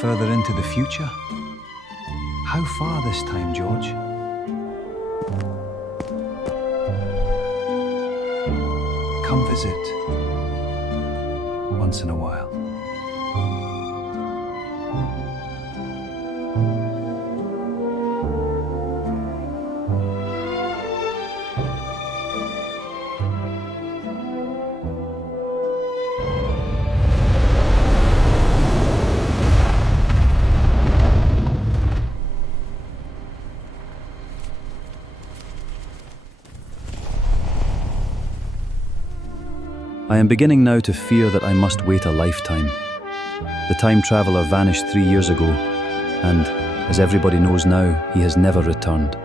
Further into the future? How far this time, George? Come visit once in a while. I am beginning now to fear that I must wait a lifetime. The time traveller vanished 3 years ago, and, as everybody knows now, he has never returned.